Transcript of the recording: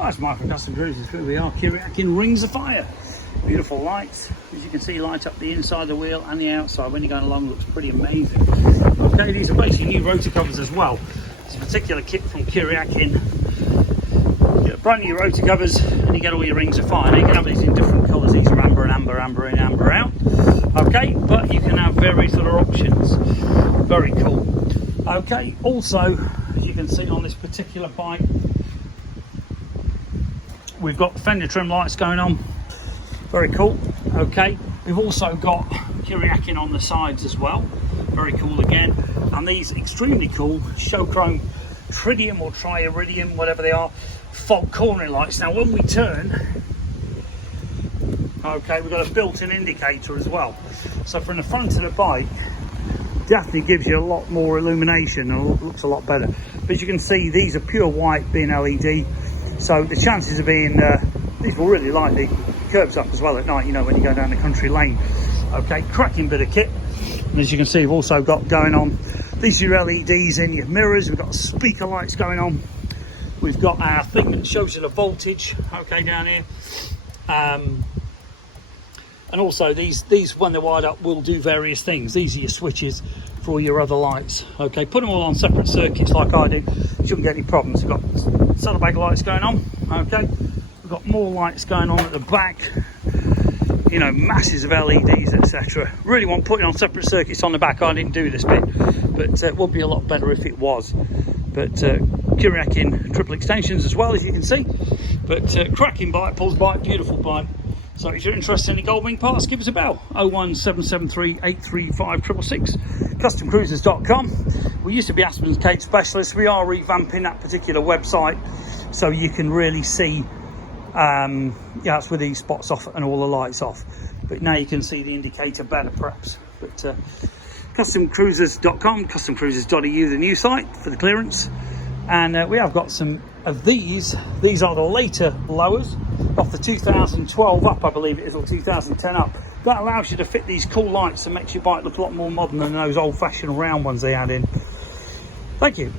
That's Michael Custom Cruisers. Here we are, Kuryakyn Rings of Fire. Beautiful lights, as you can see, light up the inside of the wheel and the outside. When you're going along, looks pretty amazing. Okay, these are basically new rotor covers as well. It's a particular kit from Kuryakyn. You get brand new rotor covers and you get all your Rings of Fire. Now you can have these in different colours. These are amber and amber, amber in, amber out. Okay, but you can have various other options. Very cool. Okay, also, as you can see on this particular bike, we've got fender trim lights going on. Very cool. Okay, we've also got Kuryakyn on the sides as well. Very cool again. And these extremely cool show chrome Tridium or Tridium, whatever they are, fog cornering lights. Now when we turn, okay, we've got a built-in indicator as well. So from the front of the bike, definitely gives you a lot more illumination and looks a lot better. But as you can see, these are pure white being LED. So the chances of being, these will really light the curbs up as well at night, you know, when you go down the country lane. Okay, cracking bit of kit. And as you can see, we've also got going on, these are your LEDs in your mirrors. We've got speaker lights going on. We've got our thing that shows you the voltage, okay, down here. And also these when they're wired up will do various things. These are your switches for all your other lights. Okay, put them all on separate circuits like I did. Shouldn't get any problems. We've got saddlebag lights going on. Okay, we've got more lights going on at the back. You know, masses of LEDs, etc. Really want putting on separate circuits on the back. I didn't do this bit, but it would be a lot better if it was. But Kuryakyn triple extensions as well, as you can see. But cracking bike, pulls bike, beautiful bike. So if you're interested in any Goldwing parts, give us a bell. 01773 835 666. CustomCruisers.com. We used to be Aspen's Cage Specialists. We are revamping that particular website so you can really see. Yeah, that's with these spots off and all the lights off. But now you can see the indicator better, perhaps. But CustomCruisers.com, CustomCruisers.eu, the new site for the clearance. And we have got some of these. These are the later lowers off the 2012 up, I believe it is, or 2010 up. That allows you to fit these cool lights and makes your bike look a lot more modern than those old-fashioned round ones they had in. Thank you.